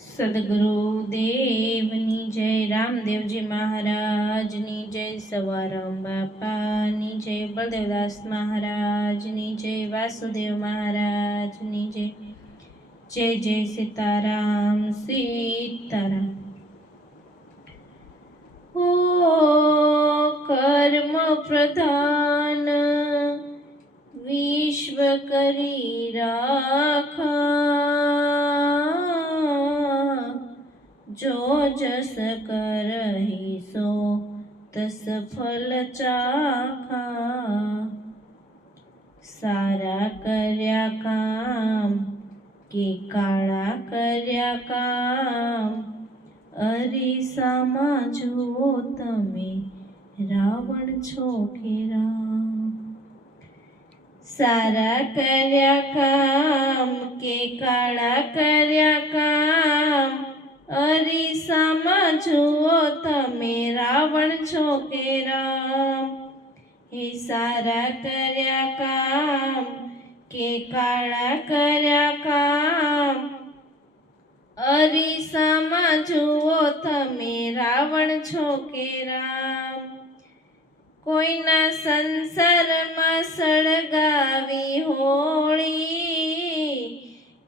સદગુરુદેવની જય, રામદેવજી મહારાજની જય, સવારામ બાપાની જય, બળદેવદાસ મહારાજની જય, વાસુદેવ મહારાજની જય. જય જય સીતારામ સીતારામ. ઓ કર્મ પ્રધાન વિશ્વ કરી રાખા, જો જસ કરહી સો તસ ફલ ચાખા. સારા કર્યા કામ કે કાળા કર્યા કામ, અરીસામાં જુઓ તમે રાવણ છો કે રામ. સારા કર્યા કામ કે કાળા કર્યા કામ, અરીસામાં જુઓ તમે રાવણ છો કે રામ. હે સારા કર્યા કામ કે કાળા કર્યા કામ, અરીસામાં જુઓ તમે રાવણ છો કે રામ. કોઈના સંસારમાં સળગાવી હોળી,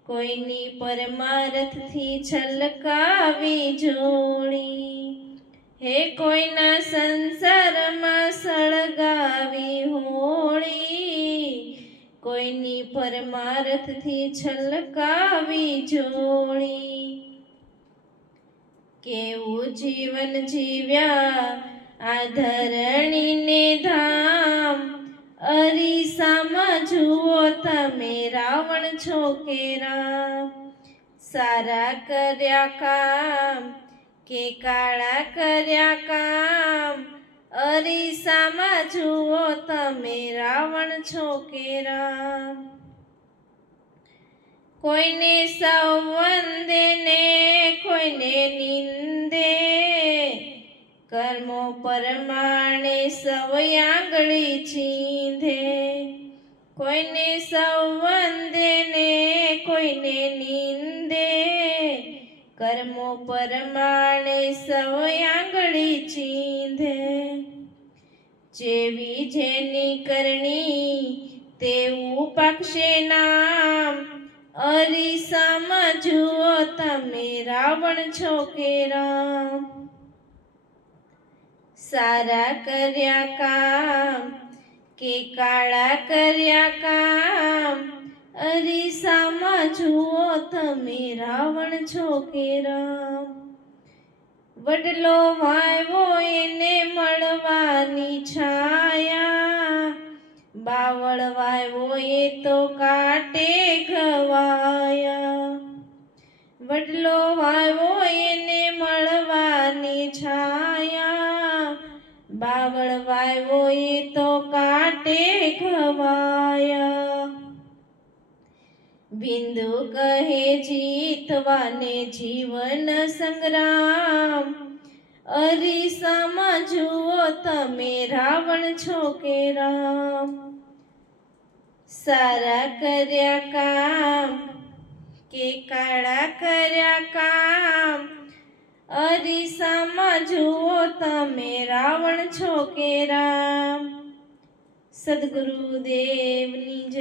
કોઈની પરમાર્થથી છલકાવી જોડી. હે કોઈના સંસારમાં સળગાવી હોળી, કોઈની પરમાર્થથી છલકાવી જોડી. કેવું જીવન જીવ્યા આ ધરણીને ધામ, અરીસામાં જુઓ તમે રાવણ છો કે રામ. સારા કર્યા કામ કે કાળા કર્યા કામ, અરીસામાં જુઓ તમે રાવણ છો કે રામ. કોઈને સંવંદે ને કોઈને નિંદે, કર્મો પ્રમાણે સૌ આંગળી ચીંધે. કોઈને સંવંદે ને કોઈને નિંદે, કર્મો પ્રમાણે સૌ આંગળી ચીંધે. જેવી જેની કરણી તેવું પાકશે નામ, અરીસામાં જુઓ તમે રાવણ છો કે રામ. સારા કર્યા કામ કે કાળા કર્યા કામ, અરીસામાં જુઓ તમે રાવણ છો કે રામ. વડલો વાવ્યો એને મળવાની છાયા, બાવળ વાવ્યો એ તો કાંટે ઘવાયા. વડલો વાવ્યો એને મળવાની છાયા, બાવળ વાવ્યો એ તો કાંટે ઘવાયા. બિંદુ કહે જીતવાને જીવન સંગ્રામ, અરીસામાં જુઓ તમે રાવણ છો કે રામ. સારા કર્યા કામ કે કાળા કર્યા કામ, અરીસામાં જુઓ તમે રાવણ છો કે રામ. સદગુરુદેવની જય.